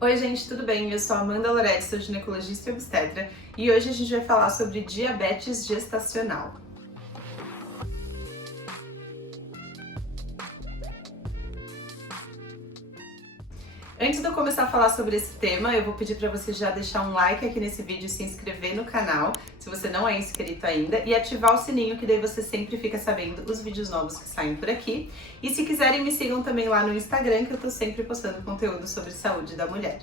Oi gente, tudo bem? Eu sou a Amanda Loretti, sou ginecologista e obstetra e hoje a gente vai falar sobre diabetes gestacional. Antes de eu começar a falar sobre esse tema, eu vou pedir para você já deixar um like aqui nesse vídeo, se inscrever no canal, se você não é inscrito ainda, e ativar o sininho, que daí você sempre fica sabendo os vídeos novos que saem por aqui. E se quiserem, me sigam também lá no Instagram, que eu tô sempre postando conteúdo sobre saúde da mulher.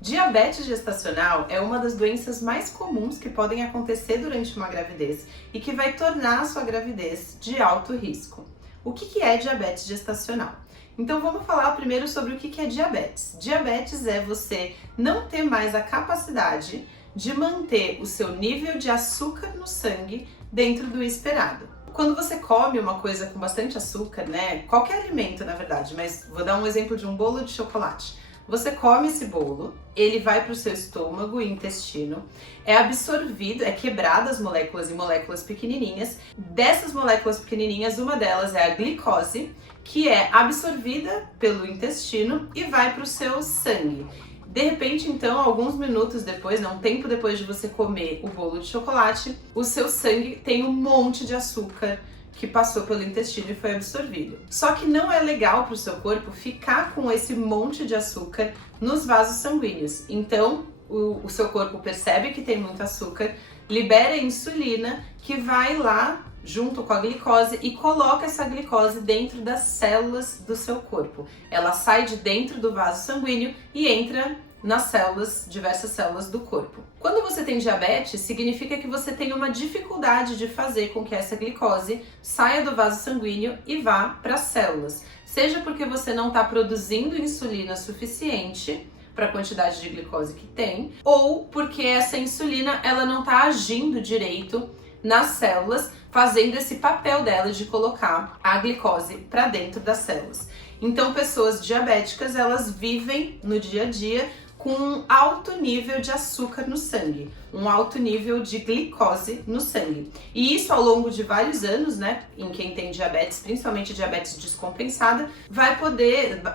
Diabetes gestacional é uma das doenças mais comuns que podem acontecer durante uma gravidez e que vai tornar a sua gravidez de alto risco. O que é diabetes gestacional? Então vamos falar primeiro sobre o que é diabetes. Diabetes é você não ter mais a capacidade de manter o seu nível de açúcar no sangue dentro do esperado. Quando você come uma coisa com bastante açúcar, né? Qualquer alimento, na verdade, mas vou dar um exemplo de um bolo de chocolate. Você come esse bolo, ele vai para o seu estômago e intestino, é absorvido, é quebrado as moléculas em moléculas pequenininhas. Dessas moléculas pequenininhas, uma delas é a glicose, que é absorvida pelo intestino e vai para o seu sangue. De repente, então, alguns minutos depois, um tempo depois de você comer o bolo de chocolate, o seu sangue tem um monte de açúcar que passou pelo intestino e foi absorvido. Só que não é legal para o seu corpo ficar com esse monte de açúcar nos vasos sanguíneos. Então, o seu corpo percebe que tem muito açúcar, libera insulina, que vai lá junto com a glicose e coloca essa glicose dentro das células do seu corpo. Ela sai de dentro do vaso sanguíneo e entra nas células, diversas células do corpo. Quando você tem diabetes, significa que você tem uma dificuldade de fazer com que essa glicose saia do vaso sanguíneo e vá para as células. Seja porque você não está produzindo insulina suficiente para a quantidade de glicose que tem, ou porque essa insulina ela não está agindo direito nas células, fazendo esse papel dela de colocar a glicose para dentro das células. Então, pessoas diabéticas, elas vivem no dia a dia com um alto nível de açúcar no sangue, um alto nível de glicose no sangue. E isso ao longo de vários anos, né, em quem tem diabetes, principalmente diabetes descompensada,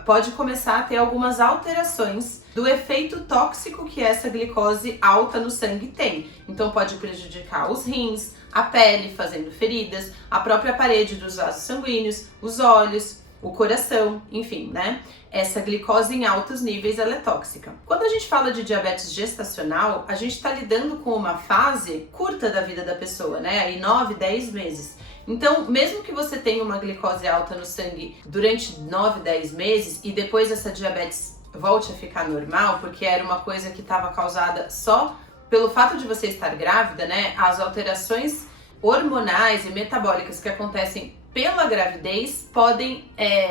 pode começar a ter algumas alterações do efeito tóxico que essa glicose alta no sangue tem. Então pode prejudicar os rins, a pele, fazendo feridas, a própria parede dos vasos sanguíneos, os olhos, o coração, enfim, né? Essa glicose em altos níveis, ela é tóxica. Quando a gente fala de diabetes gestacional, a gente está lidando com uma fase curta da vida da pessoa, né? Aí 9, 10 meses. Então, mesmo que você tenha uma glicose alta no sangue durante 9, 10 meses e depois essa diabetes volte a ficar normal, porque era uma coisa que estava causada só pelo fato de você estar grávida, né? As alterações hormonais e metabólicas que acontecem pela gravidez podem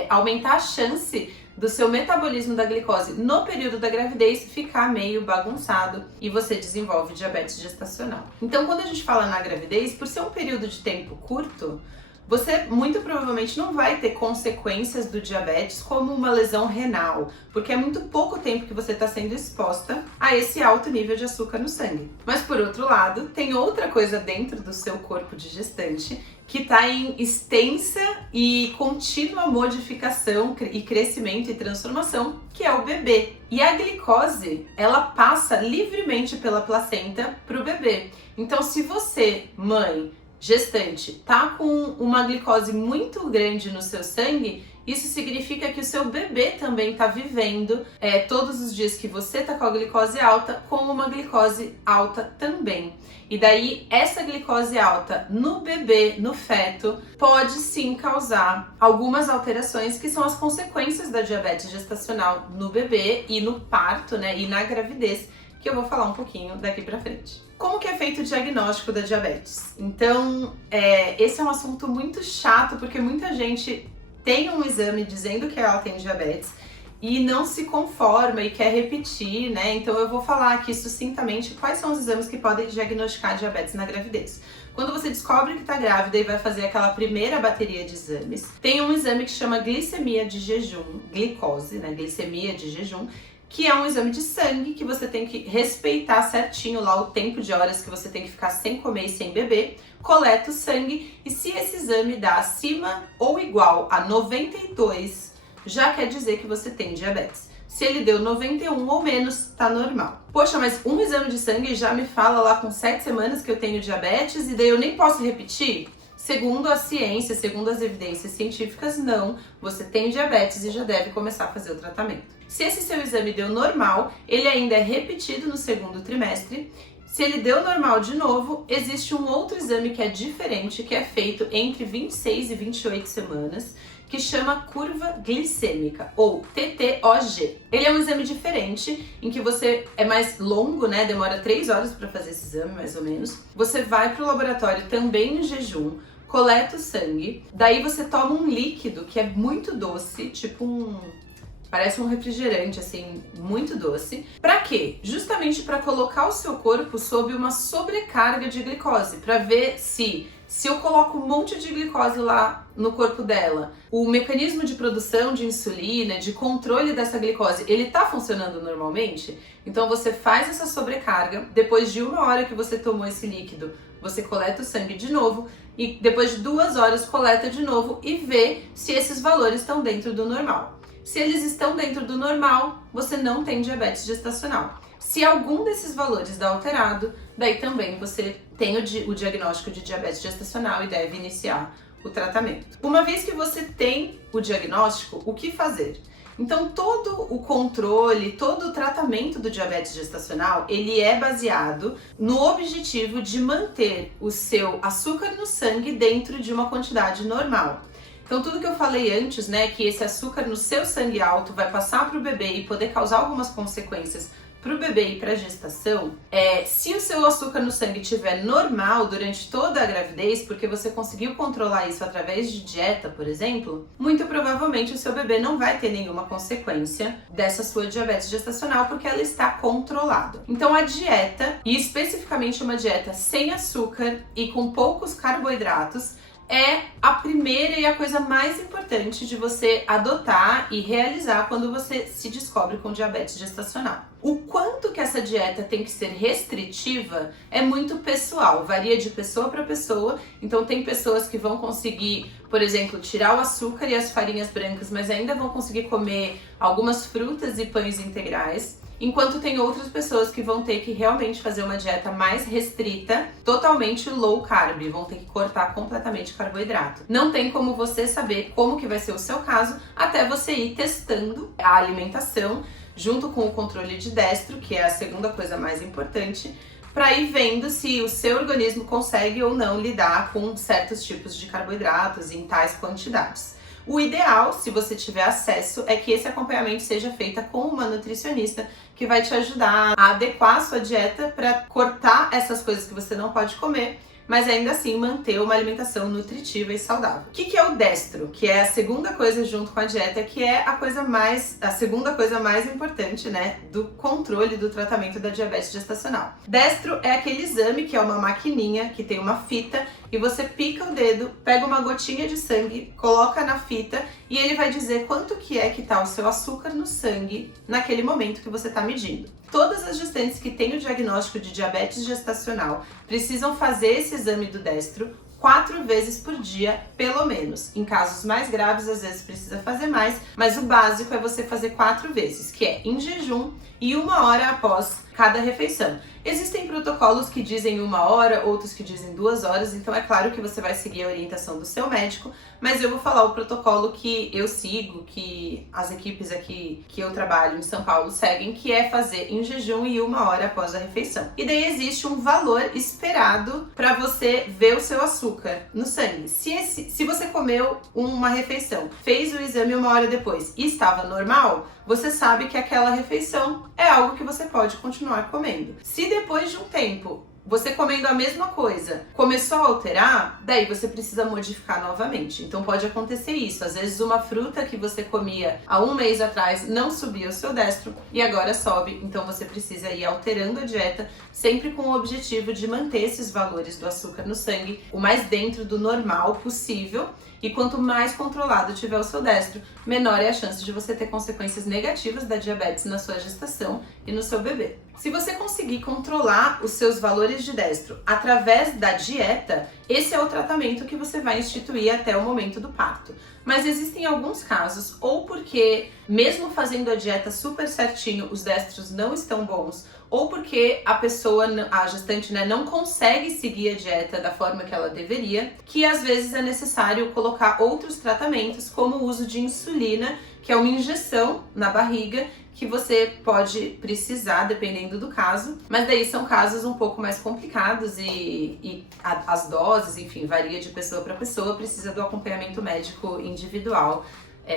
aumentar a chance do seu metabolismo da glicose no período da gravidez ficar meio bagunçado e você desenvolve diabetes gestacional. Então, quando a gente fala na gravidez, por ser um período de tempo curto, você muito provavelmente não vai ter consequências do diabetes como uma lesão renal, porque é muito pouco tempo que você está sendo exposta a esse alto nível de açúcar no sangue. Mas por outro lado, tem outra coisa dentro do seu corpo de gestante que está em extensa e contínua modificação e crescimento e transformação, que é o bebê. E a glicose, ela passa livremente pela placenta para o bebê. Então, se você, mãe, gestante, tá com uma glicose muito grande no seu sangue, isso significa que o seu bebê também tá vivendo todos os dias que você tá com a glicose alta, com uma glicose alta também. E daí, essa glicose alta no bebê, no feto, pode sim causar algumas alterações que são as consequências da diabetes gestacional no bebê e no parto, né, e na gravidez, que eu vou falar um pouquinho daqui pra frente. Como que é feito o diagnóstico da diabetes? Então, esse é um assunto muito chato, porque muita gente tem um exame dizendo que ela tem diabetes e não se conforma e quer repetir, né? Então eu vou falar aqui sucintamente quais são os exames que podem diagnosticar diabetes na gravidez. Quando você descobre que está grávida e vai fazer aquela primeira bateria de exames, tem um exame que chama glicemia de jejum, glicose, né? Glicemia de jejum, que é um exame de sangue que você tem que respeitar certinho lá o tempo de horas que você tem que ficar sem comer e sem beber, coleta o sangue e se esse exame dá acima ou igual a 92, já quer dizer que você tem diabetes. Se ele deu 91 ou menos, tá normal. Poxa, mas um exame de sangue já me fala lá com 7 semanas que eu tenho diabetes e daí eu nem posso repetir? Segundo a ciência, segundo as evidências científicas, não. Você tem diabetes e já deve começar a fazer o tratamento. Se esse seu exame deu normal, ele ainda é repetido no segundo trimestre. Se ele deu normal de novo, existe um outro exame que é diferente, que é feito entre 26 e 28 semanas, que chama curva glicêmica, ou TTOG. Ele é um exame diferente, em que você é mais longo, né? Demora 3 horas para fazer esse exame, mais ou menos. Você vai para o laboratório também em jejum, coleta o sangue, daí você toma um líquido que é muito doce, parece um refrigerante, assim, muito doce. Pra quê? Justamente para colocar o seu corpo sob uma sobrecarga de glicose, para ver se eu coloco um monte de glicose lá no corpo dela, o mecanismo de produção de insulina, de controle dessa glicose, ele tá funcionando normalmente? Então você faz essa sobrecarga, depois de 1 hora que você tomou esse líquido, você coleta o sangue de novo e depois de 2 horas coleta de novo e vê se esses valores estão dentro do normal. Se eles estão dentro do normal, você não tem diabetes gestacional. Se algum desses valores dá alterado, daí também você tem o diagnóstico de diabetes gestacional e deve iniciar o tratamento. Uma vez que você tem o diagnóstico, o que fazer? Então todo o controle, todo o tratamento do diabetes gestacional, ele é baseado no objetivo de manter o seu açúcar no sangue dentro de uma quantidade normal. Então tudo que eu falei antes, né, que esse açúcar no seu sangue alto vai passar para o bebê e poder causar algumas consequências para o bebê e para a gestação, se o seu açúcar no sangue estiver normal durante toda a gravidez, porque você conseguiu controlar isso através de dieta, por exemplo, muito provavelmente o seu bebê não vai ter nenhuma consequência dessa sua diabetes gestacional, porque ela está controlada. Então a dieta, e especificamente uma dieta sem açúcar e com poucos carboidratos, é a primeira e a coisa mais importante de você adotar e realizar quando você se descobre com diabetes gestacional. O quanto que essa dieta tem que ser restritiva é muito pessoal, varia de pessoa para pessoa. Então tem pessoas que vão conseguir, por exemplo, tirar o açúcar e as farinhas brancas, mas ainda vão conseguir comer algumas frutas e pães integrais. Enquanto tem outras pessoas que vão ter que realmente fazer uma dieta mais restrita, totalmente low carb, vão ter que cortar completamente carboidrato. Não tem como você saber como que vai ser o seu caso até você ir testando a alimentação junto com o controle de destro, que é a segunda coisa mais importante, para ir vendo se o seu organismo consegue ou não lidar com certos tipos de carboidratos em tais quantidades. O ideal, se você tiver acesso, é que esse acompanhamento seja feito com uma nutricionista que vai te ajudar a adequar a sua dieta para cortar essas coisas que você não pode comer, mas ainda assim manter uma alimentação nutritiva e saudável. O que é o destro? Que é a segunda coisa junto com a dieta, que é a segunda coisa mais importante, né, do controle do tratamento da diabetes gestacional. Destro é aquele exame que é uma maquininha que tem uma fita e você pica o dedo, pega uma gotinha de sangue, coloca na fita e ele vai dizer quanto que tá o seu açúcar no sangue naquele momento que você está medindo. Todas as gestantes que têm o diagnóstico de diabetes gestacional precisam fazer esse exame do destro 4 vezes por dia, pelo menos. Em casos mais graves, às vezes precisa fazer mais, mas o básico é você fazer 4 vezes, que é em jejum e 1 hora após cada refeição. Existem protocolos que dizem 1 hora, outros que dizem 2 horas, então é claro que você vai seguir a orientação do seu médico, mas eu vou falar o protocolo que eu sigo, que as equipes aqui que eu trabalho em São Paulo seguem, que é fazer em jejum e 1 hora após a refeição. E daí existe um valor esperado para você ver o seu açúcar no sangue. Se você comeu uma refeição, fez o exame 1 hora depois e estava normal, você sabe que aquela refeição é algo que você pode continuar comendo. Se depois de um tempo você comendo a mesma coisa começou a alterar, daí você precisa modificar novamente. Então pode acontecer isso. Às vezes uma fruta que você comia há 1 mês atrás não subia o seu destro e agora sobe. Então você precisa ir alterando a dieta, sempre com o objetivo de manter esses valores do açúcar no sangue o mais dentro do normal possível. E quanto mais controlado tiver o seu destro, menor é a chance de você ter consequências negativas da diabetes na sua gestação e no seu bebê. Se você conseguir controlar os seus valores de destro através da dieta, esse é o tratamento que você vai instituir até o momento do parto. Mas existem alguns casos, ou porque mesmo fazendo a dieta super certinho, os destros não estão bons, ou porque a pessoa, a gestante, não consegue seguir a dieta da forma que ela deveria, que às vezes é necessário colocar outros tratamentos, como o uso de insulina, que é uma injeção na barriga, que você pode precisar dependendo do caso, mas daí são casos um pouco mais complicados e as doses, enfim, varia de pessoa para pessoa, precisa do acompanhamento médico individual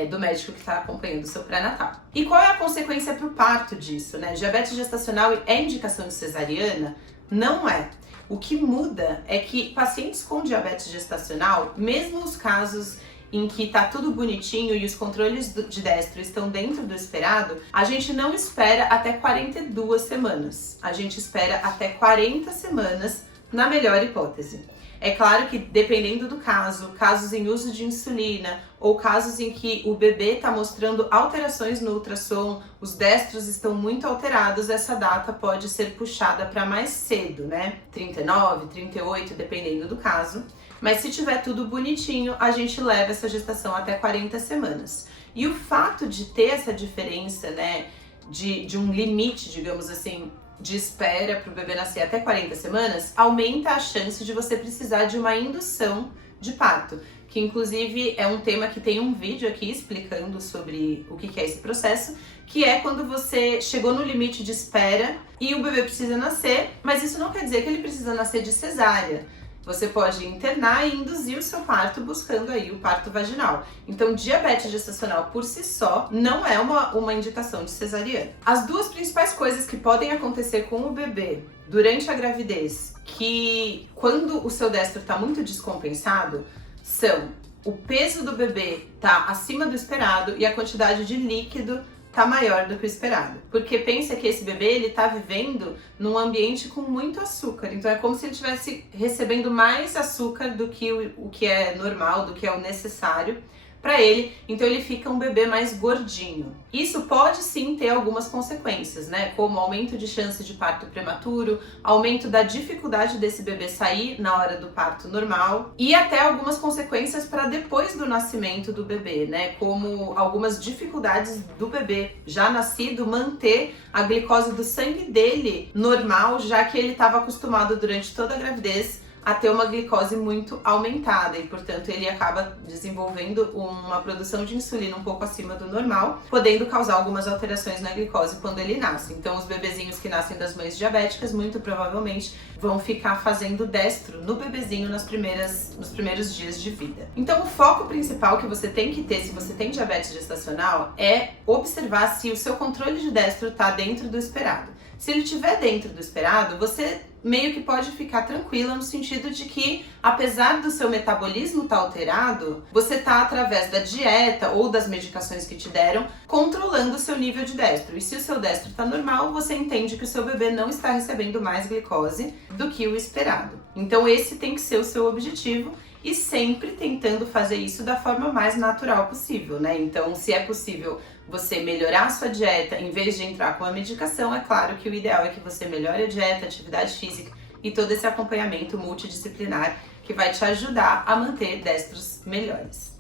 do médico que está acompanhando o seu pré-natal. E qual é a consequência para o parto disso, né? Diabetes gestacional é indicação de cesariana? Não é. O que muda é que pacientes com diabetes gestacional, mesmo os casos em que tá tudo bonitinho e os controles de destro estão dentro do esperado, a gente não espera até 42 semanas. A gente espera até 40 semanas, na melhor hipótese. É claro que dependendo do caso, casos em uso de insulina ou casos em que o bebê está mostrando alterações no ultrassom, os destros estão muito alterados, essa data pode ser puxada para mais cedo, né? 39, 38, dependendo do caso. Mas se tiver tudo bonitinho, a gente leva essa gestação até 40 semanas. E o fato de ter essa diferença, né, de um limite, digamos assim, de espera para o bebê nascer até 40 semanas, aumenta a chance de você precisar de uma indução de parto, que inclusive é um tema que tem um vídeo aqui explicando sobre o que é esse processo, que é quando você chegou no limite de espera e o bebê precisa nascer, mas isso não quer dizer que ele precisa nascer de cesárea. Você pode internar e induzir o seu parto buscando aí o parto vaginal. Então, diabetes gestacional por si só não é uma indicação de cesariana. As duas principais coisas que podem acontecer com o bebê durante a gravidez, que quando o seu destro está muito descompensado, são o peso do bebê tá acima do esperado e a quantidade de líquido tá maior do que o esperado. Porque pensa que esse bebê, ele tá vivendo num ambiente com muito açúcar. Então é como se ele estivesse recebendo mais açúcar do que o que é normal, do que é o necessário para ele. Então ele fica um bebê mais gordinho. Isso pode sim ter algumas consequências, né? Como aumento de chance de parto prematuro, aumento da dificuldade desse bebê sair na hora do parto normal e até algumas consequências para depois do nascimento do bebê, né? Como algumas dificuldades do bebê já nascido manter a glicose do sangue dele normal, já que ele estava acostumado durante toda a gravidez a ter uma glicose muito aumentada e, portanto, ele acaba desenvolvendo uma produção de insulina um pouco acima do normal, podendo causar algumas alterações na glicose quando ele nasce. Então, os bebezinhos que nascem das mães diabéticas, muito provavelmente, vão ficar fazendo destro no bebezinho nos primeiros dias de vida. Então, o foco principal que você tem que ter se você tem diabetes gestacional é observar se o seu controle de destro está dentro do esperado. Se ele estiver dentro do esperado, você meio que pode ficar tranquila no sentido de que, apesar do seu metabolismo estar alterado, você está, através da dieta ou das medicações que te deram, controlando o seu nível de destro. E se o seu destro está normal, você entende que o seu bebê não está recebendo mais glicose do que o esperado. Então esse tem que ser o seu objetivo e sempre tentando fazer isso da forma mais natural possível, né? Então, se é possível você melhorar a sua dieta em vez de entrar com a medicação, é claro que o ideal é que você melhore a dieta, atividade física e todo esse acompanhamento multidisciplinar que vai te ajudar a manter destros melhores.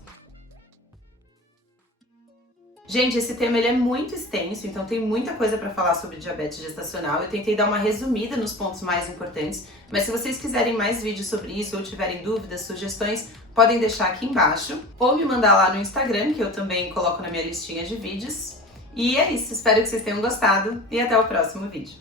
Gente, esse tema ele é muito extenso, então tem muita coisa para falar sobre diabetes gestacional. Eu tentei dar uma resumida nos pontos mais importantes, mas se vocês quiserem mais vídeos sobre isso ou tiverem dúvidas, sugestões, podem deixar aqui embaixo ou me mandar lá no Instagram, que eu também coloco na minha listinha de vídeos. E é isso, espero que vocês tenham gostado e até o próximo vídeo.